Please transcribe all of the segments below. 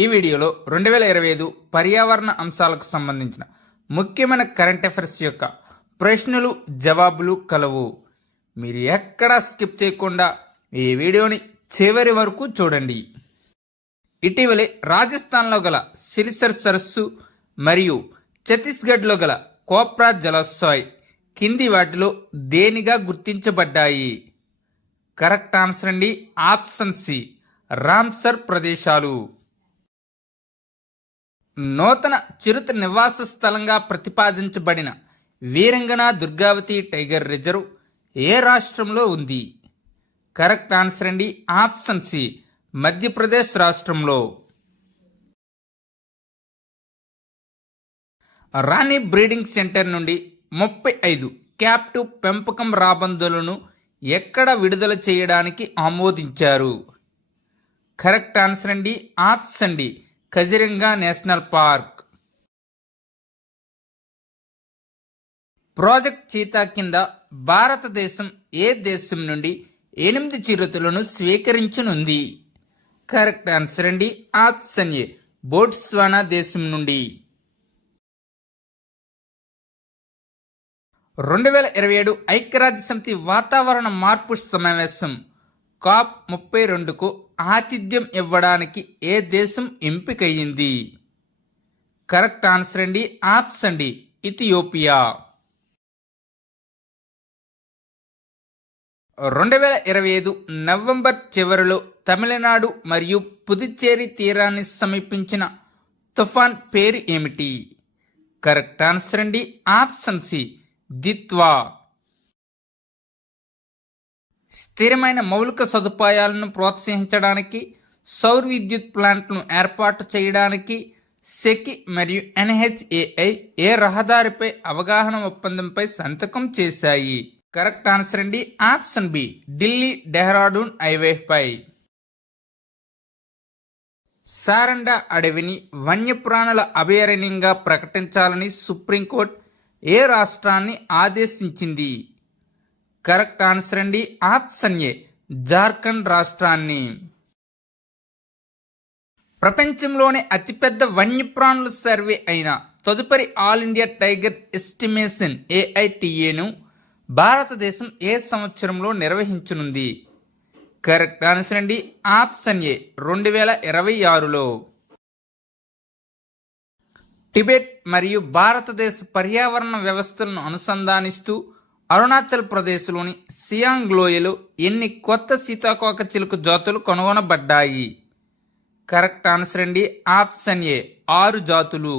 ఈ వీడియోలో 2025 పర్యావరణ అంశాలకు సంబంధించిన ముఖ్యమైన కరెంట్ అఫైర్స్ యొక్క ప్రశ్నలు జవాబులు కలవు. మీరు ఎక్కడా స్కిప్ చేయకుండా ఈ వీడియోని చివరి వరకు చూడండి. ఇటీవలే రాజస్థాన్లో గల సిలిసర్ సరస్సు మరియు ఛత్తీస్గఢ్లో గల కోప్రా జలాశయ్ కింది వాటిలో దేనిగా గుర్తించబడ్డాయి? కరెక్ట్ ఆన్సర్ అండి ఆప్షన్ సి, రామ్సర్ ప్రదేశాలు. నూతన చిరుత నివాస స్థలంగా ప్రతిపాదించబడిన వీరంగన దుర్గావతి టైగర్ రిజర్వ్ ఏ రాష్ట్రంలో ఉంది? కరెక్ట్ ఆన్సర్ అండి ఆప్షన్ సి, మధ్యప్రదేశ్ రాష్ట్రంలో. రాణి బ్రీడింగ్ సెంటర్ నుండి 35 క్యాప్టివ్ పెంపకం రాబందులను ఎక్కడ విడుదల చేయడానికి ఆమోదించారు? కరెక్ట్ ఆన్సర్ అండి option D, Kaziranga national park. Project cheetah కింద భారతదేశం ఏ దేశం నుండి 8 చిరుతలను స్వీకరించనుంది? కరెక్ట్ ఆన్సర్ అండి ఆప్షన్ ఏ, బోట్స్వానా దేశం నుండి. 2027 ఐక్యరాజ్య సమితి వాతావరణ మార్పు సమావేశం COP32కు ఆతిథ్యం ఇవ్వడానికి ఏ దేశం ఎంపికయ్యింది? కరెక్ట్ ఆన్సర్ అండి ఆప్షన్ డి, ఇథియోపియా. 2025 నవంబర్ చివరిలో తమిళనాడు మరియు పుదుచ్చేరి తీరాన్ని సమీపించిన తుఫాన్ పేరు ఏమిటి? కరెక్ట్ ఆన్సర్ అండి ఆప్షన్ సి, దిత్వా. స్థిరమైన మౌలిక సదుపాయాలను ప్రోత్సహించడానికి, సౌర విద్యుత్ ప్లాంట్ను ఏర్పాటు చేయడానికి సెకి మరియు NHAI ఏ రహదారిపై అవగాహన ఒప్పందంపై సంతకం చేశాయి? కరెక్ట్ ఆన్సర్ అండి ఆప్షన్ బి, ఢిల్లీ డెహ్రాడూన్ హైవేపై. సారండా అడవిని వన్యప్రాణుల అభయారణ్యంగా ప్రకటించాలని సుప్రీంకోర్టు ఏ రాష్ట్రాన్ని ఆదేశించింది? కరెక్ట్ ఆన్సర్ అండి ఆప్షన్ ఏ, జార్ఖండ్ రాష్ట్రాన్ని. ప్రపంచంలోనే అతిపెద్ద వన్యప్రాణుల సర్వే అయిన తదుపరి all India tiger estimation AITA భారతదేశం ఏ సంవత్సరంలో నిర్వహించనుంది? కరెక్ట్ ఆన్సర్ అండి ఆప్షన్ ఏ, 2026లో. టిబెట్ మరియు భారతదేశ పర్యావరణ వ్యవస్థలను అనుసంధానిస్తూ అరుణాచల్ ప్రదేశ్లోని సియాంగ్ లోయలో ఎన్ని కొత్త సీతాకోక చిలుక జాతులు కనుగొనబడ్డాయి? కరెక్ట్ ఆన్సర్ అండి ఆప్షన్ ఏ, 6 జాతులు.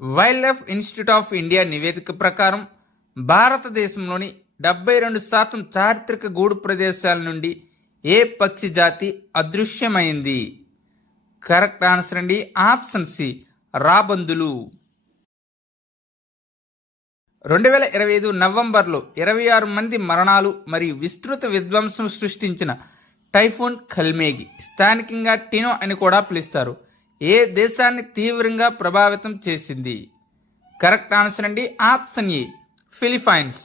Wild life institute of India నివేదిక ప్రకారం భారతదేశంలోని 72% చారిత్రక గూడు ప్రదేశాల నుండి ఏ పక్షి జాతి అదృశ్యమైంది? కరెక్ట్ ఆన్సర్ అండి ఆప్షన్ సి, రాబందులు. 2025 నవంబర్లో 26 మంది మరణాలు మరియు విస్తృత విధ్వంసం సృష్టించిన టైఫూన్ ఖల్మేగి, స్థానికంగా టినో అని కూడా పిలుస్తారు, ఏ దేశాన్ని తీవ్రంగా ప్రభావితం చేసింది? కరెక్ట్ ఆన్సర్ అండి ఆప్షన్ ఏ, ఫిలిప్పైన్స్.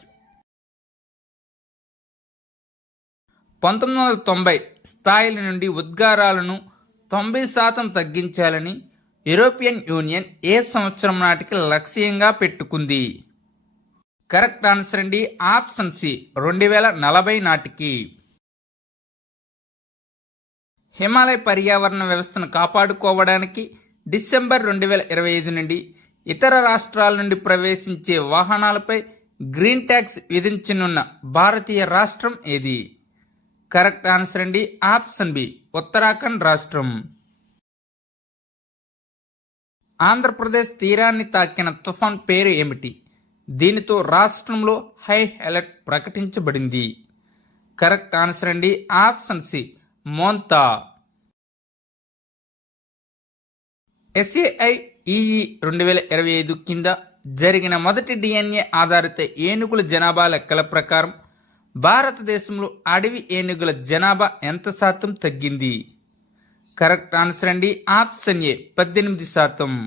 1990 స్థాయిల నుండి ఉద్గారాలను 90% తగ్గించాలని యూరోపియన్ యూనియన్ ఏ సంవత్సరం నాటికి లక్ష్యంగా పెట్టుకుంది? కరెక్ట్ ఆన్సర్ అండి ఆప్షన్ సి, 2040 నాటికి. హిమాలయ పర్యావరణ వ్యవస్థను కాపాడుకోవడానికి డిసెంబర్ 2025 నుండి ఇతర రాష్ట్రాల నుండి ప్రవేశించే వాహనాలపై గ్రీన్ ట్యాక్స్ విధించనున్న భారతీయ రాష్ట్రం ఏది? కరెక్ట్ ఆన్సర్ అండి ఆప్షన్ బి, ఉత్తరాఖండ్ రాష్ట్రం. ఆంధ్రప్రదేశ్ తీరాన్ని తాకిన తుఫాన్ పేరు ఏమిటి? దీనితో రాష్ట్రంలో హై అలర్ట్ ప్రకటించబడింది. కరెక్ట్ ఆన్సర్ అండి ఆప్షన్ సి, మోంతా. SAIEE 2025 కింద జరిగిన మొదటి DNA ఆధారిత ఏనుగుల జనాభా లెక్కల ప్రకారం భారతదేశంలో అడవి ఏనుగుల జనాభా ఎంత శాతం తగ్గింది? కరెక్ట్ ఆన్సర్ అండి ఆప్షన్ ఏ, 18%.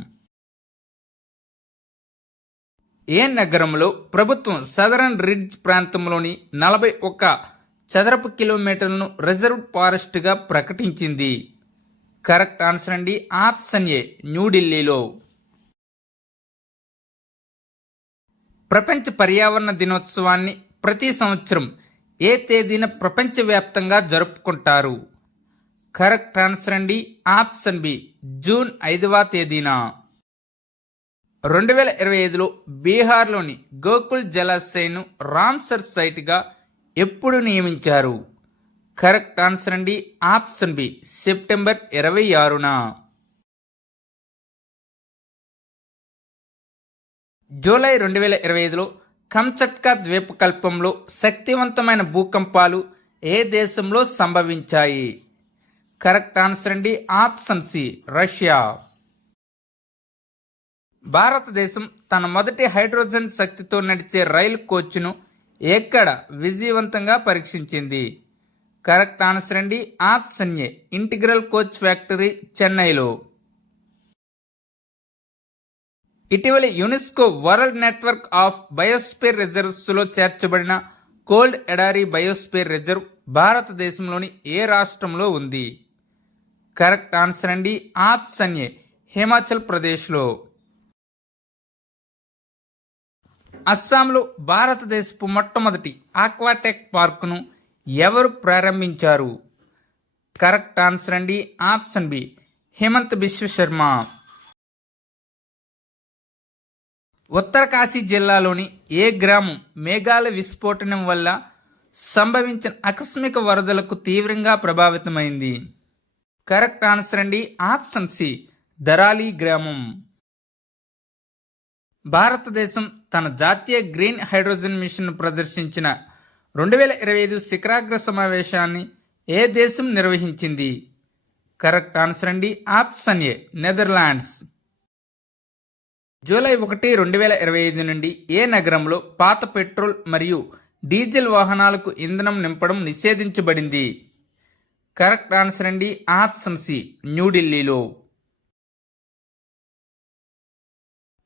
ఏ నగరంలో ప్రభుత్వం సదరన్ రిడ్జ్ ప్రాంతంలోని 41 చదరపు కిలోమీటర్లను రిజర్వ్ ఫారెస్ట్గా ప్రకటించింది? కరెక్ట్ ఆన్సర్ అండి ఆప్షన్ ఏ న్యూఢిల్లీలో. ప్రపంచ పర్యావరణ దినోత్సవాన్ని ప్రతి సంవత్సరం ఏ తేదీన ప్రపంచవ్యాప్తంగా జరుపుకుంటారు? కరెక్ట్ ఆన్సర్ అండి ఆప్షన్ బి జూన్ 5వ తేదీన. 2025లో బీహార్లోని గోకుల్ జలాశయను రామ్సర్ సైట్గా ఎప్పుడు నియమించారు? కరెక్ట్ ఆన్సర్ అండి ఆప్షన్ బి సెప్టెంబర్ 26న. జూలై 2025లో కంచట్కా ద్వీపకల్పంలో శక్తివంతమైన భూకంపాలు ఏ దేశంలో సంభవించాయి? కరెక్ట్ ఆన్సర్ అండి ఆప్షన్ సి రష్యా. భారతదేశం తన మొదటి హైడ్రోజన్ శక్తితో నడిచే రైలు కోచ్ను ఎక్కడ విజయవంతంగా పరీక్షించింది? కరెక్ట్ ఆన్సర్ అండి option A integral coach factory చెన్నైలో. ఇటీవల UNESCO World Network of Biosphere రిజర్వ్స్లో చేర్చబడిన కోల్డ్ ఎడారి బయోస్ఫియర్ రిజర్వ్ భారతదేశంలోని ఏ రాష్ట్రంలో ఉంది? కరెక్ట్ ఆన్సర్ అండి ఆప్షన్ ఏ హిమాచల్ ప్రదేశ్లో. అస్సాంలో భారతదేశపు మొట్టమొదటి ఆక్వాటెక్ పార్కును ఎవరు ప్రారంభించారు? కరెక్ట్ ఆన్సర్ అండి ఆప్షన్ బి హేమంత్ బిశ్వ శర్మ. ఉత్తరకాశీ జిల్లాలోని ఏ గ్రామం మేఘాల విస్ఫోటనం వల్ల సంభవించిన ఆకస్మిక వరదలకు తీవ్రంగా ప్రభావితమైంది? కరెక్ట్ ఆన్సర్ అండి ఆప్షన్ సి దరాలి గ్రామం. భారతదేశం తన జాతీయ గ్రీన్ హైడ్రోజన్ మిషన్ ప్రదర్శించిన 2025 శిఖరాగ్ర సమావేశాన్ని ఏ దేశం నిర్వహించింది? కరెక్ట్ ఆన్సర్ అండి ఆప్షన్ ఏ నెదర్లాండ్స్. జూలై 1, 2025 నుండి ఏ నగరంలో పాత పెట్రోల్ మరియు డీజిల్ వాహనాలకు ఇంధనం నింపడం నిషేధించబడింది? కరెక్ట్ ఆన్సర్ అండి ఆప్షన్ సి న్యూఢిల్లీలో.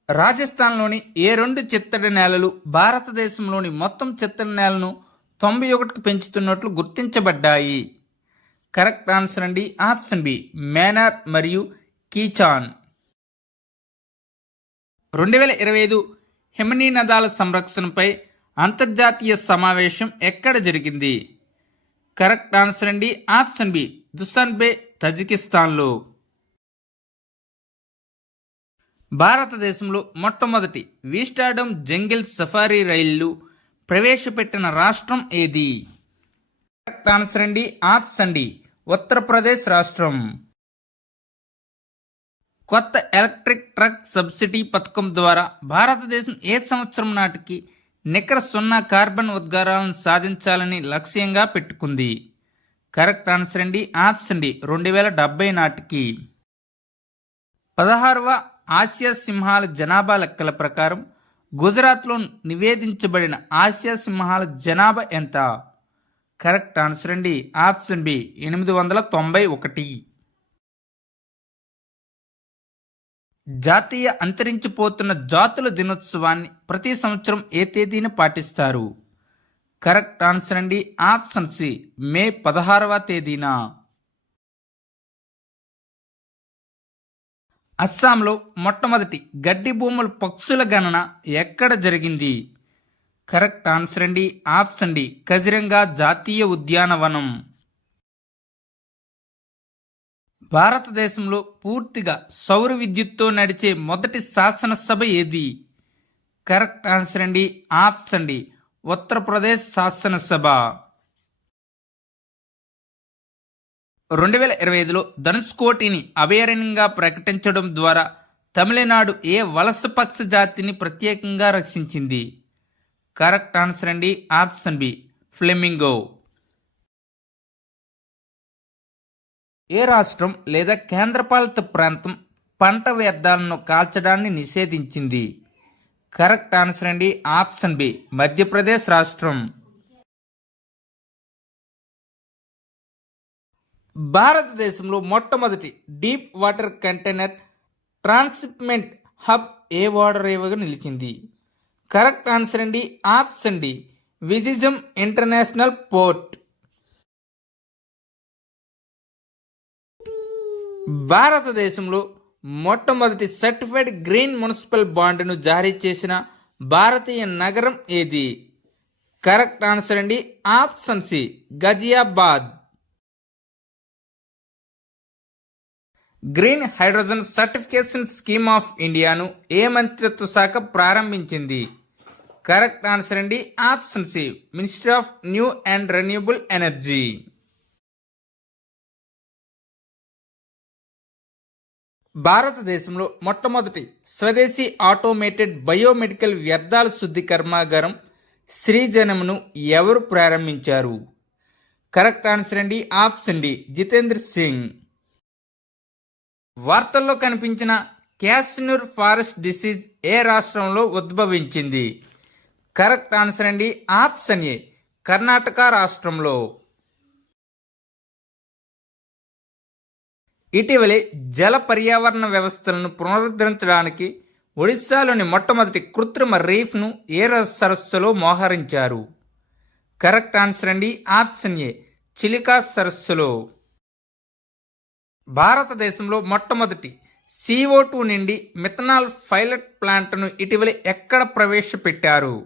రాజస్థాన్లోని ఏ 2 చిత్తడి నేలలు భారతదేశంలోని మొత్తం చిత్తడి నేలను 91కు పెంచుతున్నట్లు గుర్తించబడ్డాయి? కరెక్ట్ ఆన్సర్ అండి ఆప్షన్ బి మేనార్ మరియు కీచాన్. 2025 హిమనీ నదాల సంరక్షణపై అంతర్జాతీయ సమావేశం ఎక్కడ జరిగింది? కరెక్ట్ ఆన్సర్ అండి ఆప్షన్ బి దుసాన్బే తజికిస్తాన్లో. భారతదేశంలో మొట్టమొదటి వీస్టాడోమ్ జంగిల్ సఫారీ రైళ్లు ప్రవేశపెట్టిన రాష్ట్రం ఏది? కరెక్ట్ ఆన్సర్ అండి ఆప్షన్ డి ఉత్తరప్రదేశ్ రాష్ట్రం. కొత్త ఎలక్ట్రిక్ ట్రక్ సబ్సిడీ పథకం ద్వారా భారతదేశం ఏ సంవత్సరం నాటికి నికర 0 కార్బన్ ఉద్గారాలను సాధించాలని లక్ష్యంగా పెట్టుకుంది? కరెక్ట్ ఆన్సర్ అండి ఆప్షన్ డి 2070 నాటికి. 16వ ఆసియా సింహాల జనాభా లెక్కల ప్రకారం గుజరాత్లో నివేదించబడిన ఆసియా సింహాల జనాభా ఎంత? కరెక్ట్ ఆన్సర్ అండి ఆప్షన్ బి 891. జాతీయ అంతరించిపోతున్న జాతుల దినోత్సవాన్ని ప్రతి సంవత్సరం ఏ తేదీని పాటిస్తారు? కరెక్ట్ ఆన్సర్ అండి ఆప్షన్ సి మే 16వ తేదీన. అస్సాంలో మొట్టమొదటి గడ్డి భూముల పక్షుల గణన ఎక్కడ జరిగింది? కరెక్ట్ ఆన్సర్ అండి ఆప్షన్ డి కజిరంగా జాతీయ ఉద్యానవనం. భారతదేశంలో పూర్తిగా సౌర విద్యుత్తో నడిచే మొదటి శాసనసభ ఏది? కరెక్ట్ ఆన్సర్ అండి ఆప్షన్ డి ఉత్తరప్రదేశ్ శాసనసభ. 2025లో ధనుష్కోటిని అభయారణ్యంగా ప్రకటించడం ద్వారా తమిళనాడు ఏ వలస పక్షి జాతిని ప్రత్యేకంగా రక్షించింది? కరెక్ట్ ఆన్సర్ అండి ఆప్షన్ బి ఫ్లెమింగో. ఏ రాష్ట్రం లేదా కేంద్రపాలిత ప్రాంతం పంట వ్యర్థాలను కాల్చడాన్ని నిషేధించింది? కరెక్ట్ ఆన్సర్ అండి ఆప్షన్ బి మధ్యప్రదేశ్ రాష్ట్రం. భారతదేశంలో మొట్టమొదటి deep water container transshipment hub ఏ ఓడరేవుగా నిలిచింది? కరెక్ట్ ఆన్సర్ అండి option D Vizhinjam international port. భారతదేశంలో మొట్టమొదటి సర్టిఫైడ్ గ్రీన్ మున్సిపల్ బాండ్ను జారీ చేసిన భారతీయ నగరం ఏది? కరెక్ట్ ఆన్సర్ అండి option C Ghaziabad. Green hydrogen certification scheme of ఇండియాను ఏ మంత్రిత్వ శాఖ ప్రారంభించింది? కరెక్ట్ ఆన్సర్ అండి option C ministry of new and renewable energy. భారతదేశంలో మొట్టమొదటి స్వదేశీ ఆటోమేటెడ్ బయోమెడికల్ వ్యర్థాల శుద్ధి కర్మాగారం శ్రీజనంను ఎవరు ప్రారంభించారు? కరెక్ట్ ఆన్సర్ అండి ఆప్షన్ డి జితేంద్ర సింగ్. వార్తల్లో కనిపించిన క్యాసినూర్ ఫారెస్ట్ డిసీజ్ ఏ రాష్ట్రంలో ఉద్భవించింది? కరెక్ట్ ఆన్సర్ అండి ఆప్షన్ ఏ కర్ణాటక రాష్ట్రంలో. ఇటీవలే జల పర్యావరణ వ్యవస్థలను పునరుద్ధరించడానికి ఒడిశాలోని మొట్టమొదటి కృత్రిమ రీఫ్ను ఏ సరస్సులో మోహరించారు? కరెక్ట్ ఆన్సర్ అండి ఆప్షన్ ఏ చిలికా సరస్సులో. భారతదేశంలో మొట్టమొదటి CO2 నుండి మిథనాల్ పైలట్ ప్లాంట్ను ఇటీవల ఎక్కడ ప్రవేశపెట్టారు?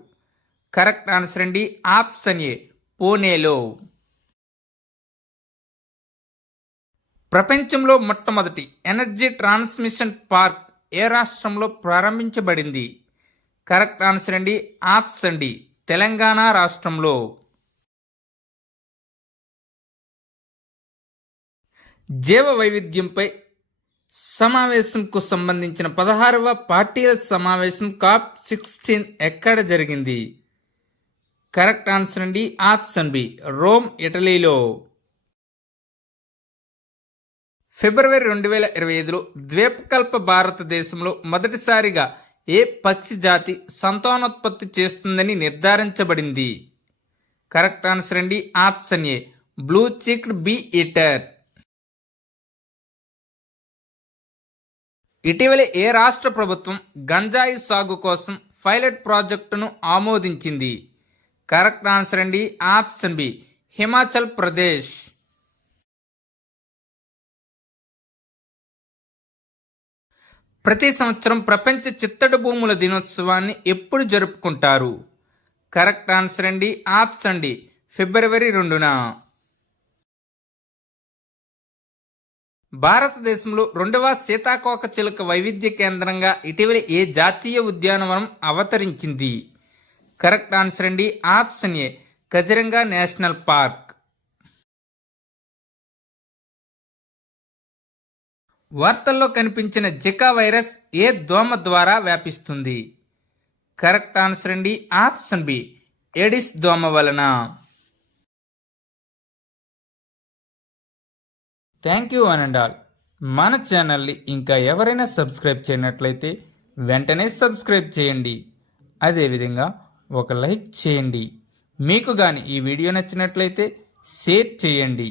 కరెక్ట్ ఆన్సర్ అండి ఆప్షన్ ఏ పూణేలో. ప్రపంచంలో మొట్టమొదటి ఎనర్జీ ట్రాన్స్మిషన్ పార్క్ ఏ రాష్ట్రంలో ప్రారంభించబడింది? కరెక్ట్ ఆన్సర్ అండి ఆప్షన్ డి తెలంగాణ రాష్ట్రంలో. జీవ వైవిధ్యంపై సమావేశంకు సంబంధించిన 16వ పార్టీల సమావేశం COP16 ఎక్కడ జరిగింది? కరెక్ట్ ఆన్సర్ అండి ఆప్షన్ బి రోమ్ ఇటలీలో. ఫిబ్రవరి 2025లో ద్వీపకల్ప భారతదేశంలో మొదటిసారిగా ఏ పక్షి జాతి సంతానోత్పత్తి చేస్తుందని నిర్ధారించబడింది? కరెక్ట్ ఆన్సర్ అండి option A blue cheeked bee eater. ఇటీవల ఏ రాష్ట్ర ప్రభుత్వం గంజాయి సాగు కోసం పైలట్ ప్రాజెక్టును ఆమోదించింది? కరెక్ట్ ఆన్సర్ అండి ఆప్షన్ బి హిమాచల్ ప్రదేశ్. ప్రతి సంవత్సరం ప్రపంచ చిత్తడి భూముల దినోత్సవాన్ని ఎప్పుడు జరుపుకుంటారు? కరెక్ట్ ఆన్సర్ అండి ఆప్షన్ డి ఫిబ్రవరి 2న. భారతదేశంలో 2వ సీతాకోక చిలుక వైవిధ్య కేంద్రంగా ఇటీవల ఏ జాతీయ ఉద్యానవనం అవతరించింది? కరెక్ట్ ఆన్సర్ అండి ఆప్షన్ ఏ కజిరంగా నేషనల్ పార్క్. వార్తల్లో కనిపించిన జికా వైరస్ ఏ దోమ ద్వారా వ్యాపిస్తుంది? కరెక్ట్ ఆన్సర్ అండి ఆప్షన్ బి ఎడిస్ దోమ వలన. Thank you one and all. మన ఛానల్ని ఇంకా ఎవరైనా సబ్స్క్రైబ్ చేయనట్లయితే వెంటనే సబ్స్క్రైబ్ చేయండి. అదేవిధంగా ఒక లైక్ చేయండి. మీకు కానీ ఈ వీడియో నచ్చినట్లయితే షేర్ చేయండి.